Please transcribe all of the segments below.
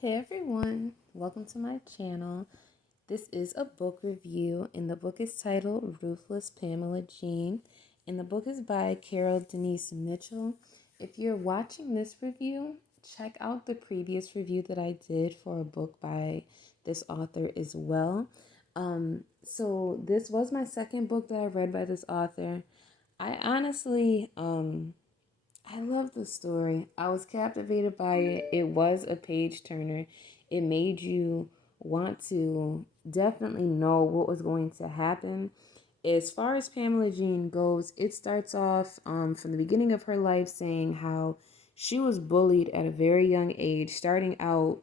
Hey everyone, welcome to my channel. This is a book review, and the book is titled Ruthless Pamela Jean, and the book is by Carol Denise Mitchell. If you're watching this review, check out the previous review that I did for a book by this author as well. So this was my second book that I read by this author. I honestly, I love the story. I was captivated by it. It was a page turner. It made you want to definitely know what was going to happen. As far as Pamela Jean goes, it starts off from the beginning of her life saying how she was bullied at a very young age, starting out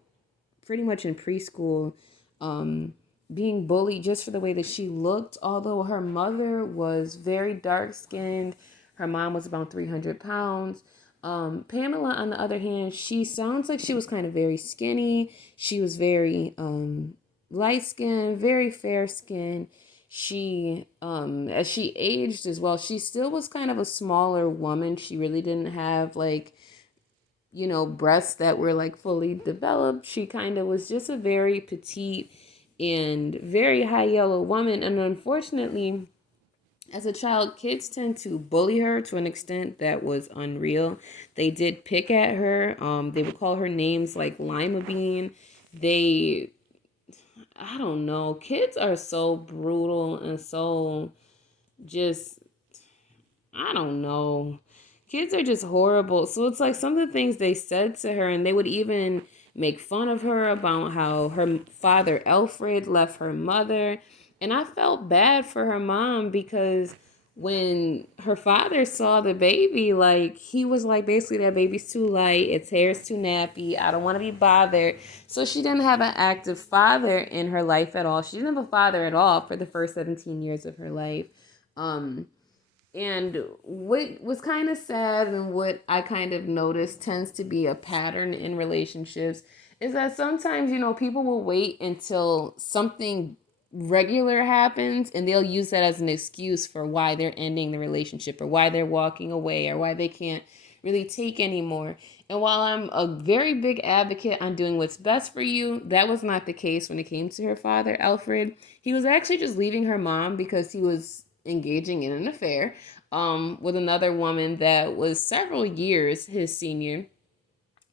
pretty much in preschool, um, being bullied just for the way that she looked. Although her mother was very dark skinned, her mom was about 300 pounds. Pamela, on the other hand, she sounds like she was kind of very skinny. She was very light skinned, very fair skinned. She, as she aged as well, she still was kind of a smaller woman. She really didn't have breasts that were like fully developed. She kind of was just a very petite and very high yellow woman. And unfortunately, as a child, kids tend to bully her to an extent that was unreal. They did pick at her. They would call her names like Lima Bean. They, I don't know. Kids are so brutal and so just, I don't know. Kids are just horrible. So it's like some of the things they said to her, and they would even make fun of her about how her father, Alfred, left her mother. And I felt bad for her mom because when her father saw the baby, like he was like, basically, that baby's too light, its hair's too nappy, I don't want to be bothered. So she didn't have an active father in her life at all. She didn't have a father at all for the first 17 years of her life. Um, and what was kind of sad, and what I kind of noticed tends to be a pattern in relationships, is that sometimes, people will wait until something regular happens and they'll use that as an excuse for why they're ending the relationship or why they're walking away or why they can't really take anymore. And while I'm a very big advocate on doing what's best for you, that was not the case when it came to her father, Alfred. He was actually just leaving her mom because he was engaging in an affair with another woman that was several years his senior.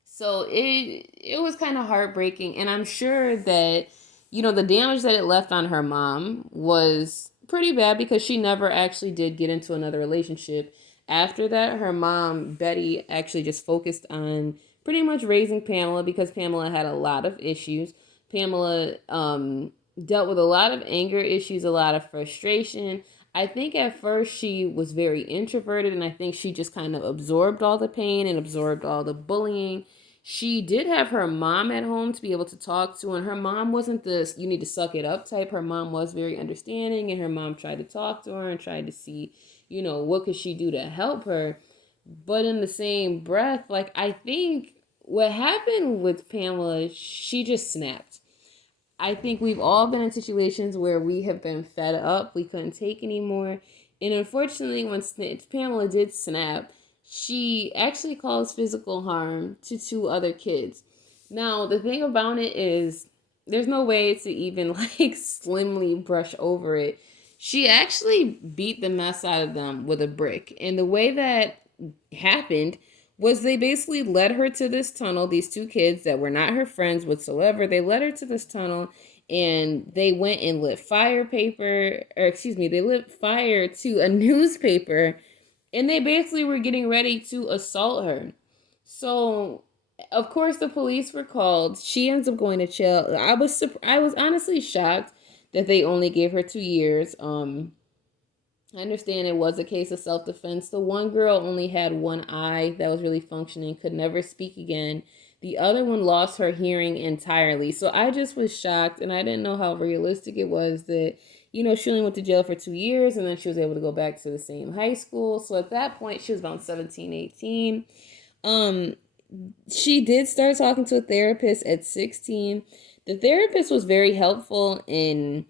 So it was kind of heartbreaking, and I'm sure that the damage that it left on her mom was pretty bad because she never actually did get into another relationship. After that, her mom, Betty, actually just focused on pretty much raising Pamela because Pamela had a lot of issues. Pamela dealt with a lot of anger issues, a lot of frustration. I think at first she was very introverted, and I think she just kind of absorbed all the pain and absorbed all the bullying. She did have her mom at home to be able to talk to, and her mom wasn't this you need to suck it up type. Her mom was very understanding, and her mom tried to talk to her and tried to see, what could she do to help her. But in the same breath, like, I think what happened with Pamela, she just snapped. I think we've all been in situations where we have been fed up, we couldn't take anymore. And unfortunately, when Pamela did snap, she actually caused physical harm to two other kids. Now, the thing about it is, there's no way to even like slimly brush over it. She actually beat the mess out of them with a brick. And the way that happened was they basically led her to this tunnel. These two kids that were not her friends whatsoever, they led her to this tunnel, and they went and lit fire paper, or excuse me, they lit fire to a newspaper, and they basically were getting ready to assault her. So of course the police were called. She ends up going to jail. I was honestly shocked that they only gave her 2 years. I understand it was a case of self-defense. The one girl only had one eye that was really functioning, could never speak again. The other one lost her hearing entirely. So I just was shocked, and I didn't know how realistic it was that, she only went to jail for 2 years, and then she was able to go back to the same high school. So at that point, she was about 17, 18. Um, she did start talking to a therapist at 16. The therapist was very helpful in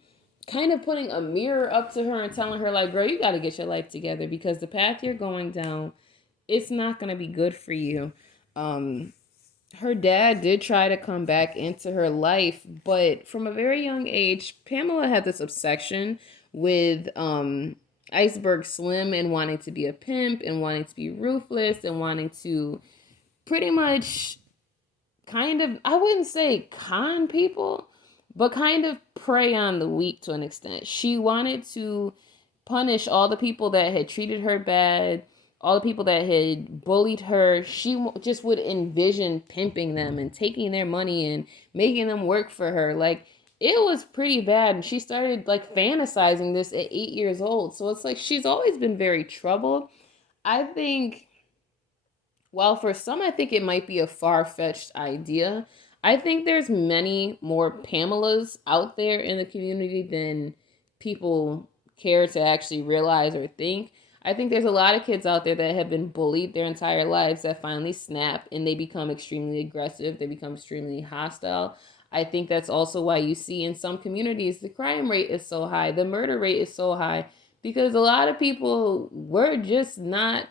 kind of putting a mirror up to her and telling her, like, girl, you got to get your life together because the path you're going down, it's not going to be good for you. Um, her dad did try to come back into her life, but from a very young age, Pamela had this obsession with Iceberg Slim and wanting to be a pimp and wanting to be ruthless and wanting to pretty much kind of, I wouldn't say con people, but kind of prey on the weak to an extent. She wanted to punish all the people that had treated her bad, all the people that had bullied her. She just would envision pimping them and taking their money and making them work for her. Like, it was pretty bad. And she started like fantasizing this at 8 years old. So it's like she's always been very troubled. I think, while for some I think it might be a far-fetched idea, I think there's many more Pamelas out there in the community than people care to actually realize or think. I think there's a lot of kids out there that have been bullied their entire lives that finally snap and they become extremely aggressive, they become extremely hostile. I think that's also why you see in some communities the crime rate is so high, the murder rate is so high, because a lot of people were just not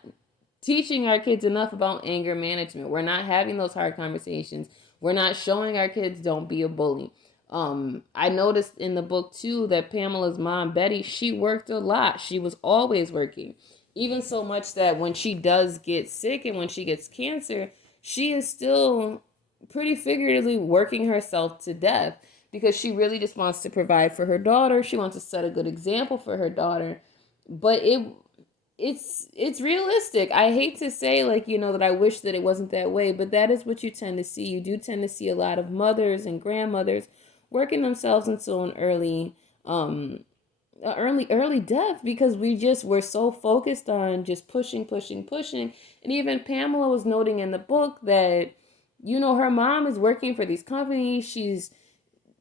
teaching our kids enough about anger management. We're not having those hard conversations. We're not showing our kids don't be a bully. I noticed in the book too that Pamela's mom, Betty, she worked a lot. She was always working. Even so much that when she does get sick and when she gets cancer, she is still pretty figuratively working herself to death because she really just wants to provide for her daughter. She wants to set a good example for her daughter. But it's realistic. I hate to say, like, that I wish that it wasn't that way, but that is what you tend to see. You do tend to see a lot of mothers and grandmothers working themselves into an early death because we're so focused on just pushing. And even Pamela was noting in the book that her mom is working for these companies. She's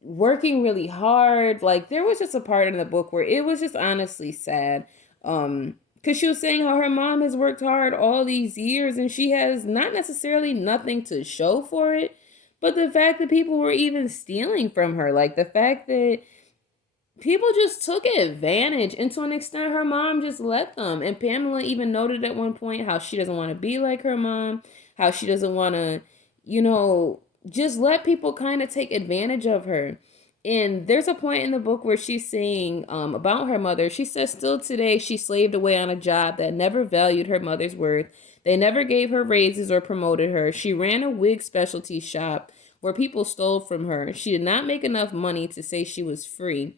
working really hard. Like, there was just a part in the book where it was just honestly sad. Because she was saying how her mom has worked hard all these years and she has not necessarily nothing to show for it, but the fact that people were even stealing from her, like the fact that people just took advantage, and to an extent her mom just let them. And Pamela even noted at one point how she doesn't want to be like her mom, how she doesn't want to, just let people kind of take advantage of her. And there's a point in the book where she's saying about her mother. She says still today she slaved away on a job that never valued her mother's worth. They never gave her raises or promoted her. She ran a wig specialty shop where people stole from her. She did not make enough money to say she was free.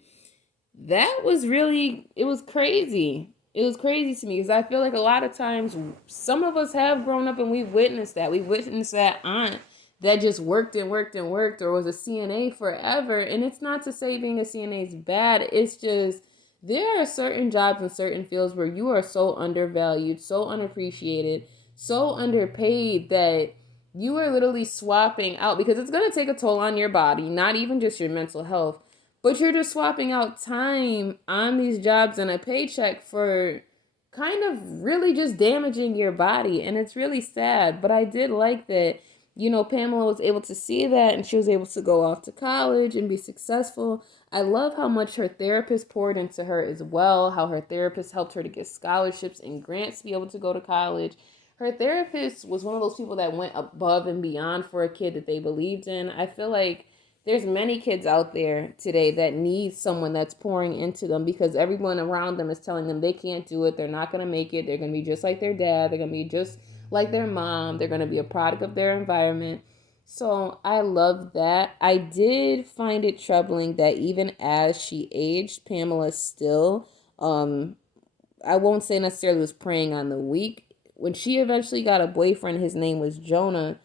That was really, it was crazy. It was crazy to me because I feel like a lot of times some of us have grown up and we witnessed that. We witnessed that aunt that just worked and worked and worked or was a CNA forever. And it's not to say being a CNA is bad. It's just there are certain jobs in certain fields where you are so undervalued, so unappreciated, so underpaid that you are literally swapping out, because it's going to take a toll on your body, not even just your mental health, but you're just swapping out time on these jobs and a paycheck for kind of really just damaging your body. And it's really sad. But I did like that, Pamela was able to see that and she was able to go off to college and be successful. I love how much her therapist poured into her as well, how her therapist helped her to get scholarships and grants to be able to go to college. Her therapist was one of those people that went above and beyond for a kid that they believed in. I feel like there's many kids out there today that need someone that's pouring into them because everyone around them is telling them they can't do it. They're not going to make it. They're going to be just like their dad. They're going to be just like their mom. They're going to be a product of their environment. So I love that. I did find it troubling that even as she aged, Pamela still, I won't say necessarily was preying on the weak. When she eventually got a boyfriend, his name was Jonah,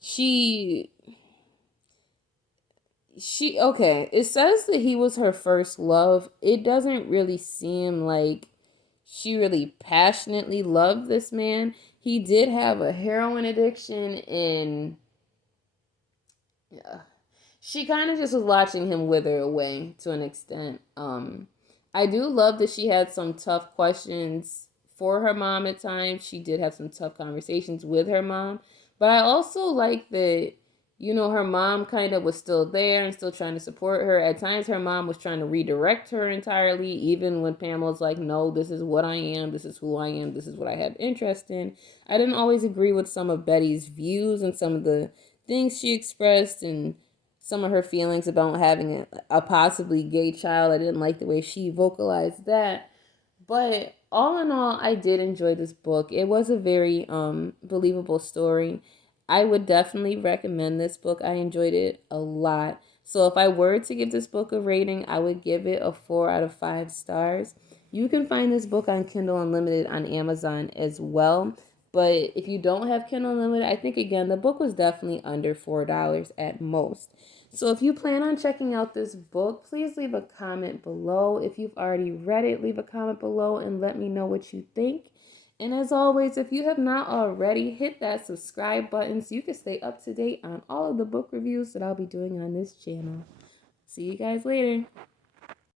she okay, it says that he was her first love. It doesn't really seem like she really passionately loved this man. He did have a heroin addiction, and she kind of just was watching him wither away to an extent. I do love that she had some tough questions for her mom at times. She did have some tough conversations with her mom, but I also like that, her mom kind of was still there and still trying to support her. At times, her mom was trying to redirect her entirely, even when Pamela's like, no, this is what I am, this is who I am, this is what I have interest in. I didn't always agree with some of Betty's views and some of the things she expressed and some of her feelings about having a possibly gay child. I didn't like the way she vocalized that. But all in all, I did enjoy this book. It was a very believable story. I would definitely recommend this book. I enjoyed it a lot. So if I were to give this book a rating, I would give it a 4 out of 5 stars. You can find this book on Kindle Unlimited on Amazon as well. But if you don't have Kindle Unlimited, I think again the book was definitely under $4 at most. So if you plan on checking out this book, please leave a comment below. If you've already read it, leave a comment below and let me know what you think. And as always, if you have not already, hit that subscribe button so you can stay up to date on all of the book reviews that I'll be doing on this channel. See you guys later.